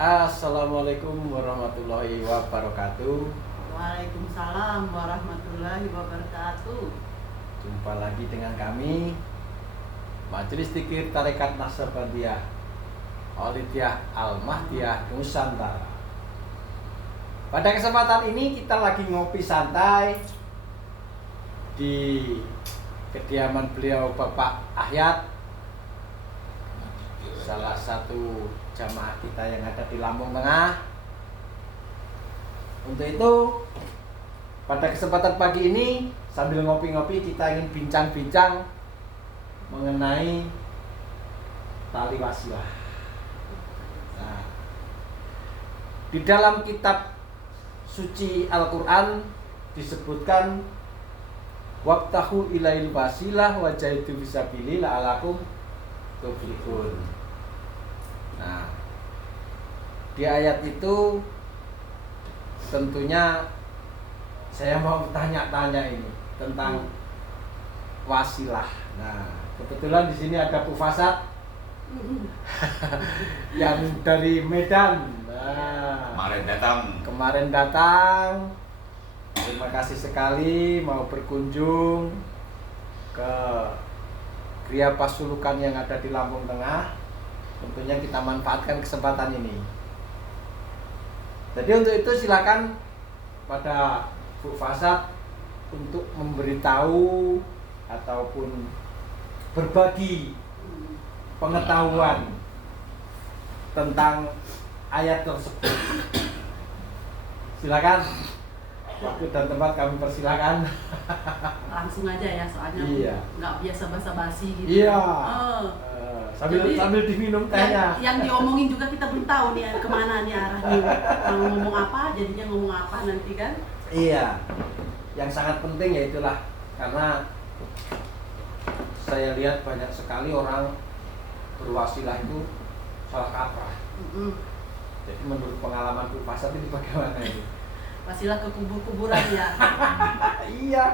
Assalamualaikum warahmatullahi wabarakatuh. Waalaikumsalam warahmatullahi wabarakatuh. Jumpa lagi dengan kami Majelis Dzikir Tarekat Naksabandiyah Aulidiah Al-Mahdiyah Nusantara. Pada kesempatan ini kita lagi ngopi santai di kediaman beliau Bapak Ahyat, salah satu jamaah kita yang ada di Lampung Tengah. Untuk itu, pada kesempatan pagi ini sambil ngopi-ngopi kita ingin bincang-bincang mengenai tali wasilah. Nah, di dalam kitab suci Al-Quran disebutkan wabtahu ilail wasilah wajahidu fisabilillah la'alakum tuflihun. Nah, di ayat itu tentunya saya mau tanya-tanya ini tentang wasilah. Nah, kebetulan di sini ada Bu Fasad yang dari Medan. Nah, kemarin datang. Terima kasih sekali mau berkunjung ke Gria Pasulukan yang ada di Lampung Tengah. Tentunya kita manfaatkan kesempatan ini. Jadi untuk itu silakan pada Bu Fasad untuk memberitahu ataupun berbagi pengetahuan tentang ayat tersebut. Silakan. Waktu dan tempat kami persilakan. Langsung aja ya, soalnya Iya. nggak biasa basa-basi gitu. Iya. Oh. Jadi, Sambil diminum tehnya. yang diomongin juga kita belum tahu nih kemana nih arahnya. Mau ngomong apa, jadinya ngomong apa nanti kan? Iya. Yang sangat penting ya itulah, karena saya lihat banyak sekali orang berwasilah itu salah kaprah. Jadi menurut pengalaman Bu Fasad ini bagaimana ini? Wasilah ke kubur-kuburan ya. Iya,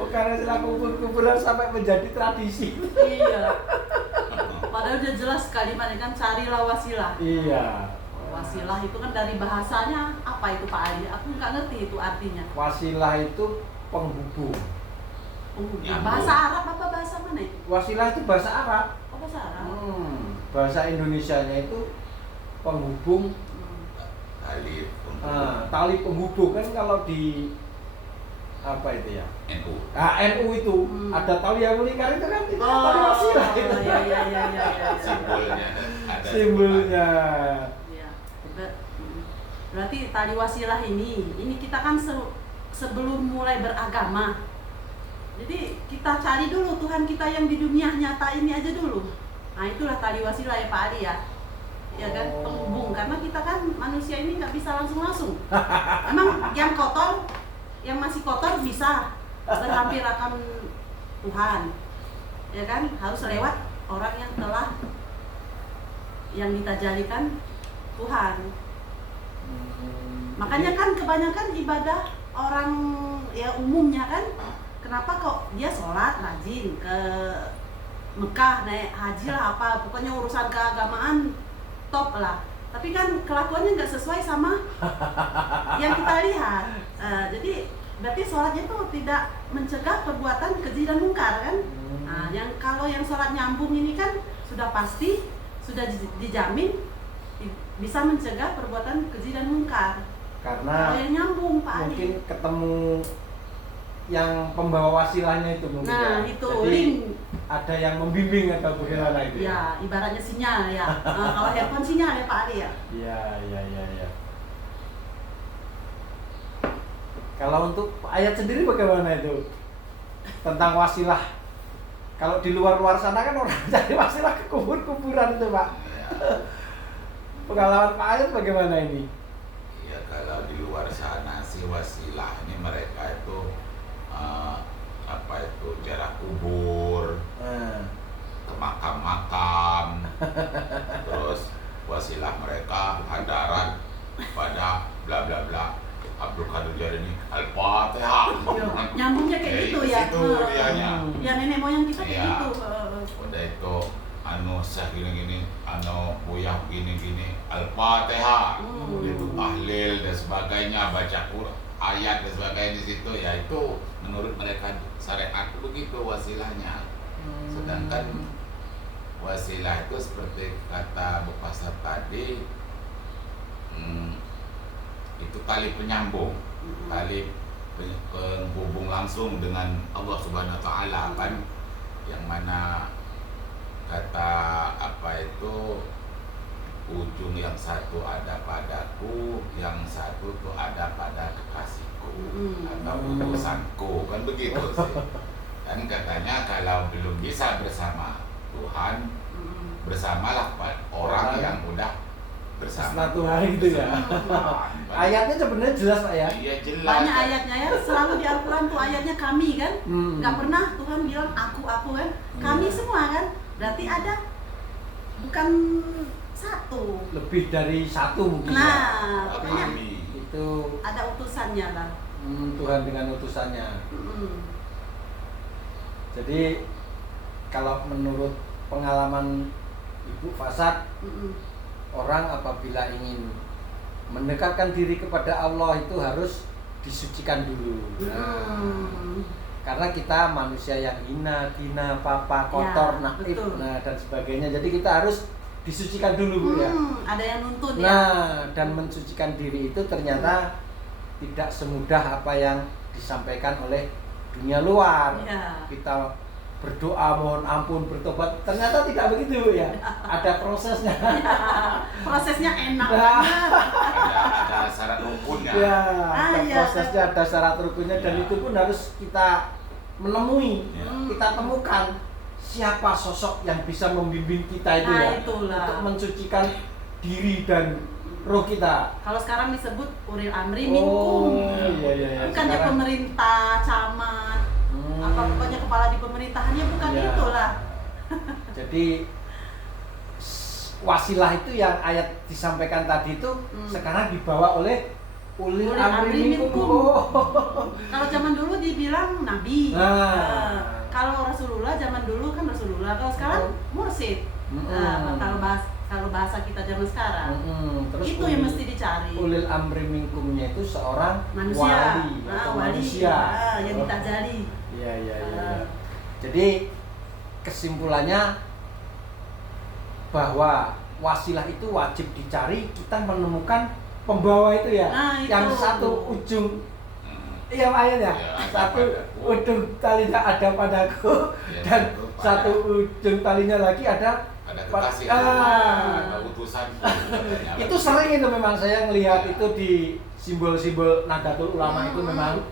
karena wasilah kubur-kuburan sampai menjadi tradisi. Iya. Padahal udah jelas kalimatnya kan, carilah wasilah. Iya. Wasilah itu kan dari bahasanya apa itu Pak Ali? Aku nggak ngerti itu artinya. Wasilah itu penghubung. Bahasa Arab apa bahasa mana itu? Wasilah itu bahasa Arab. Oh, bahasa Arab. Bahasa Indonesianya itu penghubung. Tali penghubung kan kalau di apa itu ya? NU. NU itu ada tali yang melingkar itu kan itu tali wasilah. Iya. Simbolnya ada. Simbolnya. Iya. Berarti tali wasilah ini kita kan sebelum mulai beragama. Jadi kita cari dulu Tuhan kita yang di dunia nyata ini aja dulu. Nah, itulah tali wasilah ya Pak Ali ya. Ya kan, penghubung, karena kita kan manusia ini nggak bisa langsung. Emang yang kotor, yang masih kotor bisa berhampir akan Tuhan, ya kan, harus lewat orang yang telah yang ditajalikan Tuhan. Makanya kan kebanyakan ibadah orang ya umumnya kan, kenapa kok dia sholat rajin ke Mekah naik haji lah apa, pokoknya urusan keagamaan top lah, tapi kan kelakuannya nggak sesuai sama yang kita lihat. Jadi berarti sholatnya itu tidak mencegah perbuatan keji dan mungkar kan? Nah, yang kalau yang sholat nyambung ini kan sudah pasti sudah dijamin bisa mencegah perbuatan keji dan mungkar. Karena kalau yang nyambung Pak Ali. Mungkin ketemu yang pembawa wasilahnya itu mungkin. Nah, ya. itu Jadi, link. ada yang membimbing atau bagaimana itu? Ya, ibaratnya sinyal ya. Kalau handphone sinyal ya Pak Ali ya. Iya. Kalau untuk ayat sendiri bagaimana itu? Tentang wasilah. Kalau di luar sana kan orang cari wasilah ke kuburan itu, Pak. Ya. Pengalaman Pak Ayat bagaimana ini? Ya, kalau di luar sana sih wasilah ini mereka itu jarak kubur, ke makam-makam, terus wasilah mereka hadaran pada bla bla bla Abdul Qadir Jalani Al-Fatihah. Nyambungnya kayak gitu ya. Itu dianya. Ya nenek moyang kita kayak Iya. gitu. Udah itu anu sah gini-gini anu buyah udah gini-gini Al-Fatihah, itu tahlil dan sebagainya, baca Quran, ayat dan sebagainya di situ, ya itu menurut mereka syariat begitu wasilahnya. Sedangkan wasilah itu seperti kata Bu Pasar tadi, itu tali penyambung, tali penghubung langsung dengan Allah Subhanahu wa Ta'ala kan, yang mana kata apa itu, ujung yang satu ada padaku, yang satu tuh ada pada kekasihku atau utusanku, kan begitu sih. Dan katanya kalau belum bisa bersama Tuhan, bersamalah orang yang udah bersama Tuhan gitu ya. Ayatnya sebenarnya jelas Pak ya. Iya jelas. Banyak ayatnya ya, selalu di Al-Quran tuh ayatnya kami kan. Nggak pernah Tuhan bilang aku kan. Kami semua kan. Berarti ada bukan satu. Lebih dari satu mungkin. Nah, ya. makanya Itu ada utusannya lah. Tuhan dengan utusannya. Jadi kalau menurut pengalaman Ibu Fasad, orang apabila ingin mendekatkan diri kepada Allah itu harus disucikan dulu. Karena kita manusia yang hina, papa, kotor, naif, dan sebagainya. Jadi kita harus disucikan dulu Bu ya. Ada yang nuntut ya. Nah, dan mensucikan diri itu ternyata tidak semudah apa yang disampaikan oleh dunia luar. Kita berdoa mohon ampun, bertobat, ternyata tidak begitu ya. Ada prosesnya. Prosesnya enak. Ada syarat rukunnya. Ya, ada prosesnya, ada syarat rukunnya, dan itu pun harus kita menemui, kita temukan siapa sosok yang bisa membimbing kita itu ya, itulah. Untuk mensucikan diri dan roh kita. Kalau sekarang disebut ulil amri minkum. Iya. Bukannya pemerintah, camat, apa pokoknya kepala di pemerintahannya, bukan itulah. Jadi wasilah itu yang ayat disampaikan tadi itu sekarang dibawa oleh ulil amri minkum. Kalau zaman dulu dibilang nabi. Kalau Rasulullah zaman dulu kan Rasulullah. Kalau sekarang mursyid. Kalau bahasa kita zaman sekarang. Terus itu yang mesti dicari. Ulil amri minkumnya itu seorang manusia. wali atau Wali. manusia. Yang ditajari. Iya. Jadi kesimpulannya bahwa wasilah itu wajib dicari, kita menemukan pembawa itu ya. Yang satu ujung ayatnya. Satu ujung talinya ada padaku, dan satu ujung talinya lagi ada kekasih, ada utusan. Itu sering itu memang saya melihat itu di simbol-simbol Nahdlatul Ulama itu memang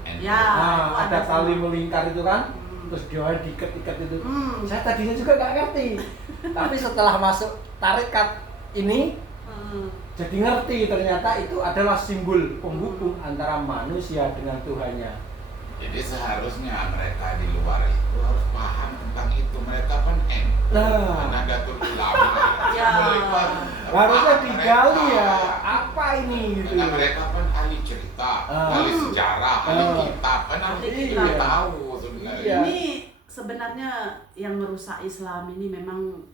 ada tali melingkar itu kan, terus dia diikat-ikat itu. Saya tadinya juga nggak ngerti, tapi setelah masuk tarekat ini jadi ngerti, ternyata itu adalah simbol penghubung antara manusia dengan Tuhannya. Jadi seharusnya mereka di luar itu harus paham tentang itu. Mereka kan Nahdlatul Ulama. Harusnya digali ya, apa ini gitu. Karena mereka kan ahli cerita, ahli sejarah, ahli kitab, kan harus kita tahu sebenarnya. Ini sebenarnya yang merusak Islam ini memang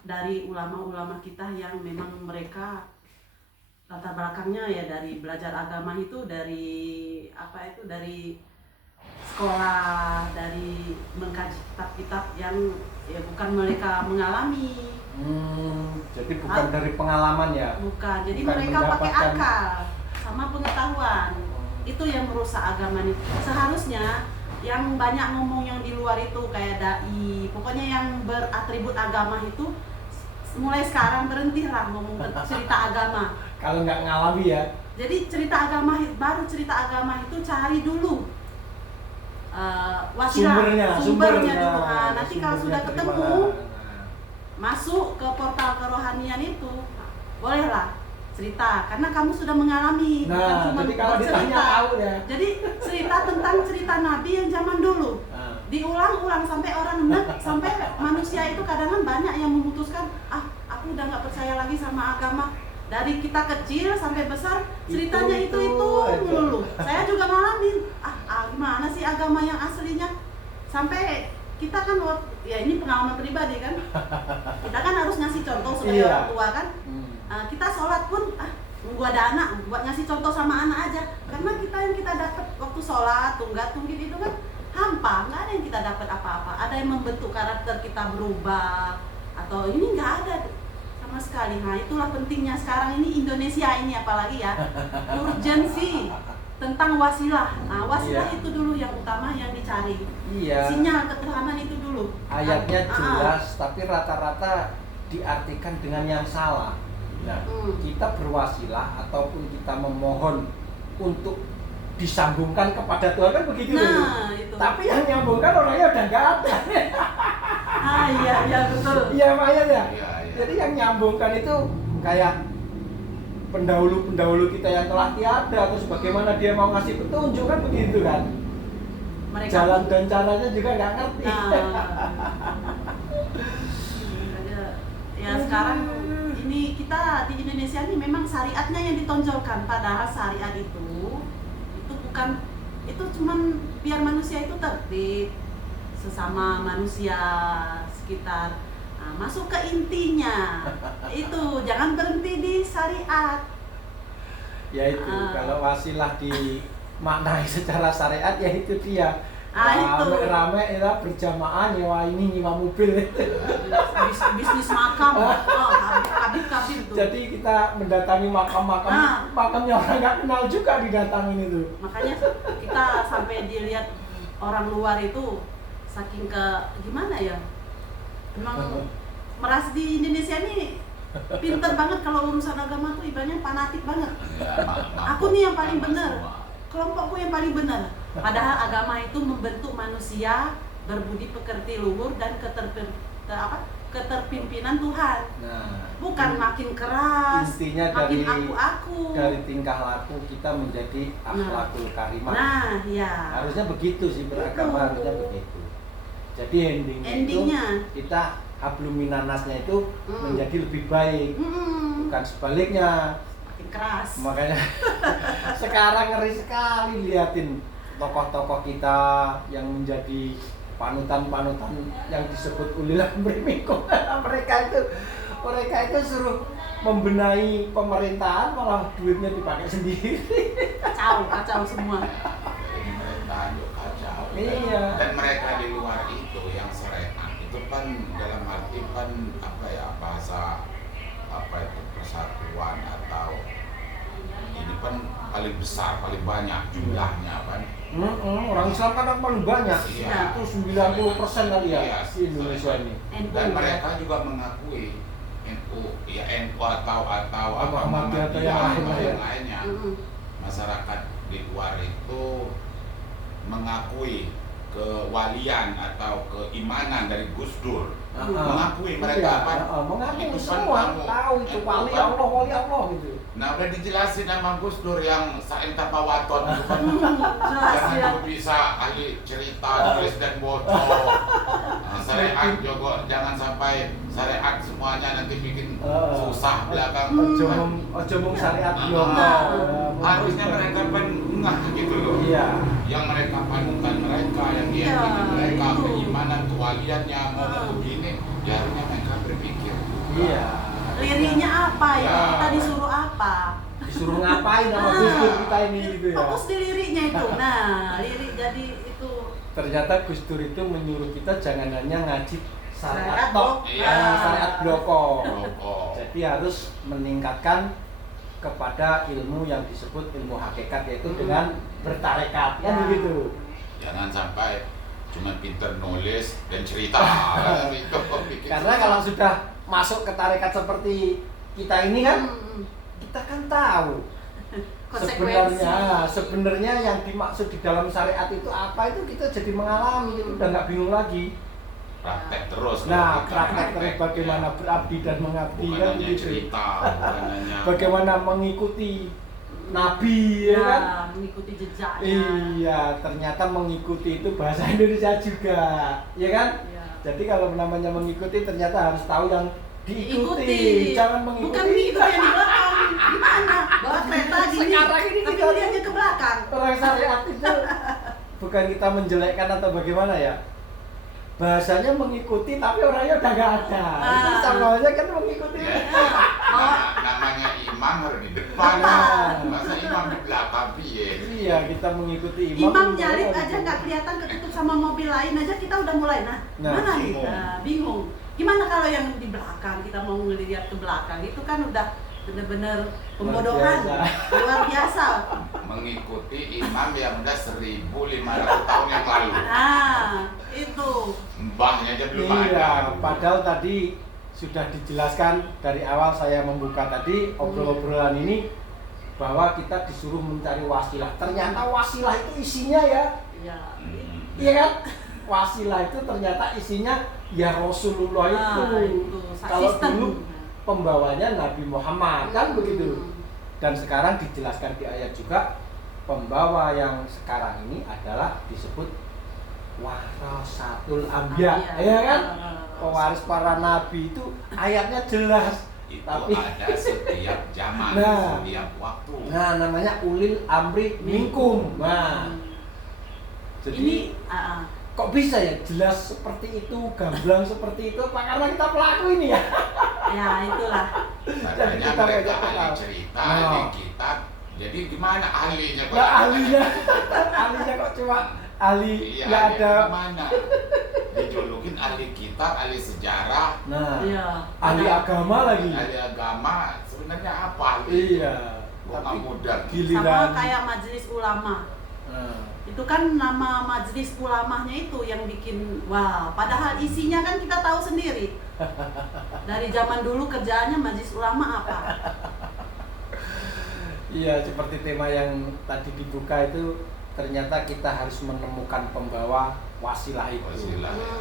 dari ulama-ulama kita yang memang mereka latar belakangnya ya dari belajar agama itu dari sekolah, dari mengkaji kitab-kitab yang ya bukan mereka mengalami. Jadi bukan dari pengalaman ya? Bukan, jadi mereka pakai akal sama pengetahuan. Itu yang merusak agama ini. Seharusnya yang banyak ngomong yang di luar itu kayak dai, pokoknya yang beratribut agama itu mulai sekarang berhentilah ngomong cerita agama. Kalau nggak ngalami ya. Jadi cerita agama, baru cerita agama itu cari dulu wasilah, sumbernya dulu. Nanti kalau sudah ketemu, masuk ke portal kerohanian itu, bolehlah cerita, karena kamu sudah mengalami, bukan cuma jadi kalau ditanya tahu ya. Jadi cerita tentang cerita Nabi yang zaman dulu, diulang-ulang sampai orang sampai manusia itu kadang-kadang banyak yang memutuskan, aku udah nggak percaya lagi sama agama. Dari kita kecil sampai besar ceritanya itu melulu. Saya juga ngalamin. Gimana sih agama yang aslinya? Sampai kita kan ya ini pengalaman pribadi kan. Kita kan harus ngasih contoh sebagai orang tua kan. Kita sholat pun nunggu ada anak buat ngasih contoh sama anak aja. Karena kita yang kita dapat waktu sholat tunggit itu kan hampa, nggak ada yang kita dapat apa-apa. Ada yang membentuk karakter kita berubah atau ini nggak ada sama sekali. Nah itulah pentingnya sekarang ini Indonesia ini apalagi ya urgensi tentang wasilah. Nah wasilah itu dulu yang utama yang dicari. Sinyal ketuhanan itu dulu. Ayatnya jelas, tapi rata-rata diartikan dengan yang salah. Nah, kita berwasilah ataupun kita memohon untuk disambungkan kepada Tuhan kan begitu. Nah, itu. Tapi yang nyambungkan orangnya udah nggak ada. Iya betul. Iya Maya ya. Iya. Jadi yang nyambungkan itu kayak pendahulu-pendahulu kita yang telah tiada, terus bagaimana dia mau ngasih petunjuk kan begitu kan. Mereka Jalan dan caranya juga nggak ngerti. Ya sekarang ini kita di Indonesia ini memang syariatnya yang ditonjolkan, padahal syariat itu bukan, itu cuman biar manusia itu tertib sesama manusia sekitar. Nah, masuk ke intinya itu jangan berhenti di syariat. Ya itu kalau wasilah dimaknai secara syariat ya itu dia. Rame-rame ya berjamaah nyewa ini nyewa mobil itu. Bisnis makam. Kabir tuh. Jadi kita mendatangi makamnya orang nggak kenal juga didatangin itu. Makanya kita sampai dilihat orang luar itu saking gimana ya? Emang merasa di Indonesia ini pinter banget kalau urusan agama tuh ibaratnya fanatik banget. Aku nih yang paling benar. Kelompokku yang paling benar. Padahal agama itu membentuk manusia berbudi pekerti luhur dan keterpimpinan Tuhan. Nah, bukan makin keras, intinya makin dari aku. Dari tingkah laku kita menjadi akhlakul karimah. Nah, ya. Harusnya begitu sih beragama, harusnya begitu. Jadi endingnya itu kita habluminanasnya itu menjadi lebih baik. Bukan sebaliknya. Keras. Makanya sekarang ngeri sekali liatin tokoh-tokoh kita yang menjadi panutan-panutan yang disebut ulil amri minkum. mereka itu suruh membenahi pemerintahan malah duitnya dipakai sendiri. Kacau semua. Pemerintahan juga kacau. Iya. Dan mereka di luar itu yang seretan itu kan dalam arti kan bahasa itu persatuan atau ini kan paling besar, paling banyak jumlahnya kan. Orang Islam kan paling banyak. Iya. Itu 90% kali ya Iya, di Indonesia ini. Dan mereka juga mengakui NU atau Muhammadiyah atau yang lainnya. Masyarakat di luar itu mengakui kewalian atau keimanan dari Gus Dur. Mengakui mereka mengakui semua tahu itu wali Allah gitu. Nah udah dijelasin sama Gus Dur yang saentah pawaton itu kan jangan bisa ahli cerita, tulis dan bocor. Syariat juga jangan sampai syariat semuanya nanti bikin susah belakang. Ojo mung syariat harusnya mereka pengah gitu loh. Iya. Yang mereka panutan mereka, yang diyakini mereka, keimanan, kewaliannya mau begini, ya harusnya mereka berpikir. Iya. Lirinya apa ya? Kita disuruh apa? Disuruh ngapain sama Gus Dur kita ini gitu ya. Fokus di liriknya itu. Nah, lirik jadi itu. Ternyata Gus Dur itu menyuruh kita jangan hanya ngaji syariat syariat bloko. Jadi harus meningkatkan kepada ilmu yang disebut ilmu hakikat, yaitu dengan bertarekat kan begitu. Jangan sampai cuma pinter nulis dan cerita itu. Karena kalau sudah masuk ke tarekat seperti kita ini kan, kita kan tahu sebenarnya yang dimaksud di dalam syariat itu apa, itu kita jadi mengalami, kita udah nggak bingung lagi. Praktek terus. Nah, praktek terus bagaimana berabdi dan mengabdi kan begitu. Cerita, bagaimana mengikuti Nabi ya kan? Mengikuti jejaknya. Iya, ternyata mengikuti itu bahasa Indonesia juga, ya kan? Ya. Jadi kalau namanya mengikuti ternyata harus tahu yang diikuti, jangan mengikuti. Bukan itu yang di belakang. Gimana? Bawa kereta gini. Sekarang ini tapi kita lihatnya ke belakang. Orang syariat itu bukan kita menjelekkan atau bagaimana ya. bahasanya mengikuti tapi orangnya udah nggak ada. Itu sama aja kan mengikuti. Namanya imam harus di depan. Masa imam di belakang piye? Iya, kita mengikuti imam. Imam nyarit aja nggak kelihatan ketutup sama mobil lain aja kita udah mulai mana nih? Bingung. Gimana kalau yang di belakang kita mau ngelihat ke belakang itu kan udah bener-bener pembodohan luar biasa. Mengikuti imam yang udah 1.500 tahun yang lalu. Itu. Mbahnya aja belum ada. Iya, padahal tadi sudah dijelaskan dari awal saya membuka tadi obrolan ini bahwa kita disuruh mencari wasilah. Ternyata wasilah itu isinya ya. Iya kan? Wasilah itu ternyata isinya ya Rasulullah itu. Kalau dulu pembawanya Nabi Muhammad kan begitu. Dan sekarang dijelaskan di ayat juga pembawa yang sekarang ini adalah disebut warasatul anbiya, ya kan? Pewaris para nabi itu ayatnya jelas. Itu tapi ada setiap zaman, setiap waktu. Nah, namanya ulil amri minkum. Nah, jadi ini kok bisa ya jelas seperti itu, gamblang seperti itu? Apa karena kita pelaku ini ya? Ya itulah. Makanya mereka ahli cerita, ahli kitab. Jadi gimana ahlinya? Ahlinya kok cuma ahli nggak ada. Mana? Dijulukin ahli kitab, ahli sejarah. Nah, ahli agama lagi. Ahli agama sebenarnya apa? Iya. Bukan mudah. Sama kayak majelis ulama. Itu kan nama majelis ulamanya itu yang bikin wah. Padahal isinya kan kita tahu sendiri. Dari zaman dulu kerjaannya majelis ulama apa? Iya, seperti tema yang tadi dibuka itu, ternyata kita harus menemukan pembawa wasilah itu.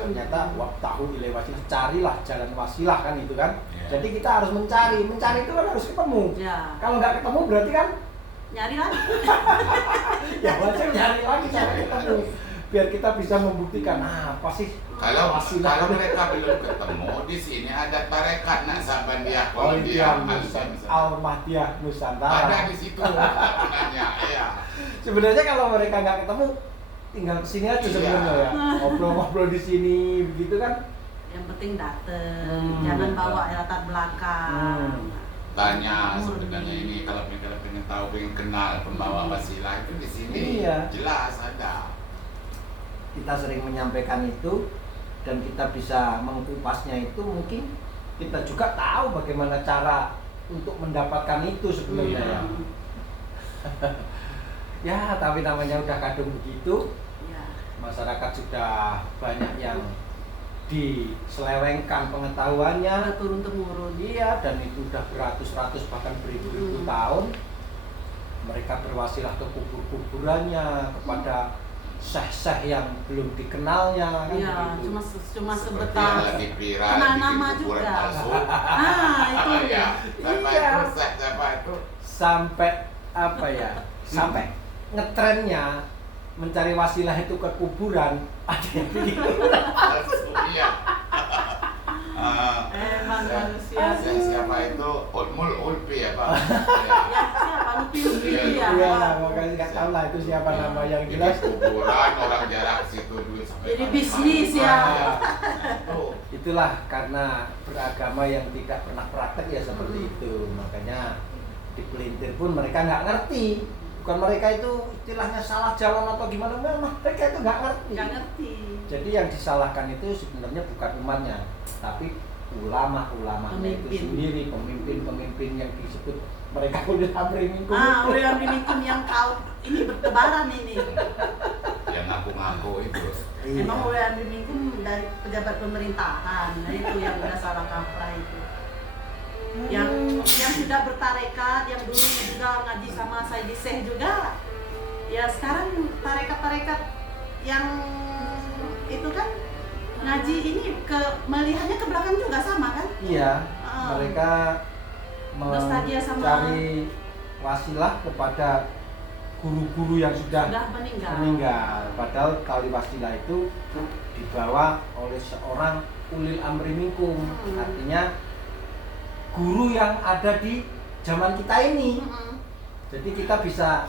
Ternyata wabtahu ilai wasilah, carilah jalan wasilah kan itu kan. Jadi kita harus mencari itu kan harus ketemu. Kalau nggak ketemu berarti kan nyari lagi. Ya wajib nyari lagi sampai ketemu. Biar kita bisa membuktikan apa sih kalau wasilah. Kalau mereka belum ketemu, di sini ada tarekat Naksabandiah Al-Mahdiyah Nusantara. Ada di situ nanya, ya. Sebenarnya kalau mereka nggak ketemu, tinggal kesini aja sebenarnya ya. Ngobrol-ngobrol di sini begitu kan. Yang penting dateng, jangan bawa latar belakang. Tanya sebenarnya ini kalau mereka pengen tahu, pengen kenal pembawa wasilah itu di sini jelas ada. Kita sering menyampaikan itu dan kita bisa mengkupasnya itu, mungkin kita juga tahu bagaimana cara untuk mendapatkan itu sebenarnya ya. Ya, tapi namanya udah kadung begitu. Masyarakat sudah banyak yang diselewengkan pengetahuannya turun temurun. Iya, dan itu udah beratus-ratus bahkan beribu-ribu tahun. Mereka berwasilah ke kubur-kuburannya, kepada syekh-syekh yang belum dikenalnya kan. Iya, cuma sebentar. Kenal nama juga. Itu ya. Siapa itu? Sampai apa ya? Sampai ngetrennya mencari wasilah itu ke kuburan. Ada yang begitu. Emang manusia. Siapa itu? Ulpi ya Pak? Ya siapa? Lupi ya. Makanya nggak tahu lah itu siapa nama yang jelas. Kuburan orang jarak situ dulu sampai. Jadi bisnis ya. Itulah karena beragama yang tidak pernah praktek ya seperti itu. Makanya di pelintir pun mereka nggak ngerti. Bukan mereka itu istilahnya salah jalan atau gimana, mereka itu nggak ngerti. Jadi yang disalahkan itu sebenarnya bukan umatnya, tapi ulama-ulamanya itu sendiri, pemimpin-pemimpin yang disebut mereka ulil amri minkum. Ulil amri minkum yang kau ini bertebaran ini. Yang ngaku-ngaku itu. Emang ulil amri minkum dari pejabat pemerintahan, nah itu yang udah salah kaprah itu. Yang sudah bertarekat, yang dulu juga ngaji sama Sayyidi Syekh juga, ya sekarang tarekat-tarekat yang itu kan ngaji ini melihatnya ke belakang juga sama kan? Iya, mereka mencari wasilah kepada guru-guru yang sudah meninggal. Padahal tali wasilah itu dibawa oleh seorang ulil amri minkum, artinya guru yang ada di zaman kita ini. Jadi kita bisa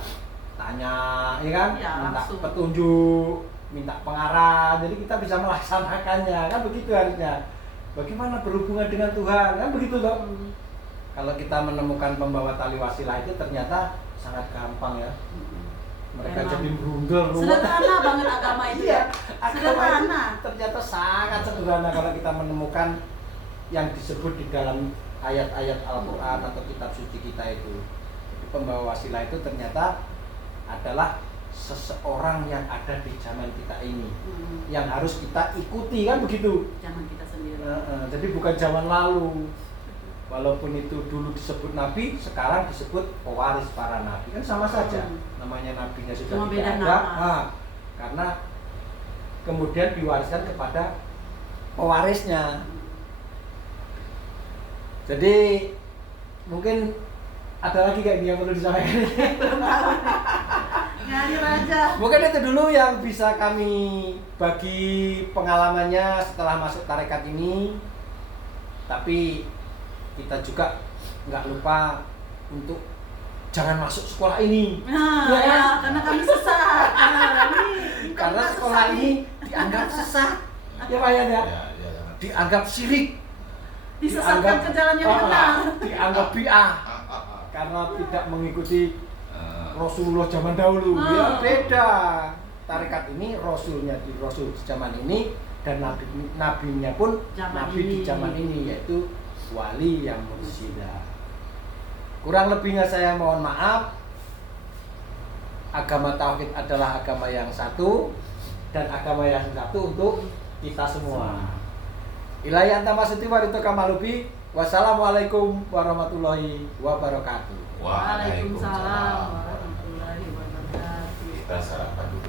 tanya, ya kan, minta petunjuk minta pengarah, jadi kita bisa melaksanakannya, kan begitu harusnya. Bagaimana berhubungan dengan Tuhan, kan begitu toh. Kalau kita menemukan pembawa tali wasilah itu ternyata sangat gampang ya. Mereka Memang. jadi berundel Sederhana banget agama itu iya, ya. agama Sederhana. itu ternyata sangat sederhana kalau kita menemukan yang disebut di dalam ayat-ayat Al-Quran atau kitab suci kita itu. Jadi pembawa wasilah itu ternyata adalah seseorang yang ada di zaman kita ini, yang harus kita ikuti, kan begitu. Jangan kita sendiri. Jadi bukan zaman lalu. Walaupun itu dulu disebut nabi, sekarang disebut pewaris para nabi, kan sama saja. Namanya nabinya sudah Cuma tidak beda ada, nama. karena kemudian diwariskan kepada pewarisnya. Jadi mungkin ada lagi kayak yang perlu disampaikan. Ngalir aja. Mungkin itu dulu yang bisa kami bagi pengalamannya setelah masuk tarekat ini. Tapi kita juga nggak lupa untuk jangan masuk sekolah ini. Nah, ya, karena kami sesat. Karena sekolah ini dianggap sesat. Ya Pak Yan ya? Dianggap syirik. Disesatkan ke jalan yang benar. Dianggap bid'ah. Karena tidak mengikuti Rasulullah zaman dahulu. Ya beda. Tarekat ini rasulnya di rasul di zaman ini dan nabinya pun Zaman nabi di ini. zaman ini, yaitu wali yang mursyida. Kurang lebihnya saya mohon maaf. Agama tauhid adalah agama yang satu dan agama yang satu untuk kita semua. Ilahi anta masuti warito kamalubi. Wassalamualaikum warahmatullahi wabarakatuh. Waalaikumsalam warahmatullahi wabarakatuh. Kita sarapan dulu.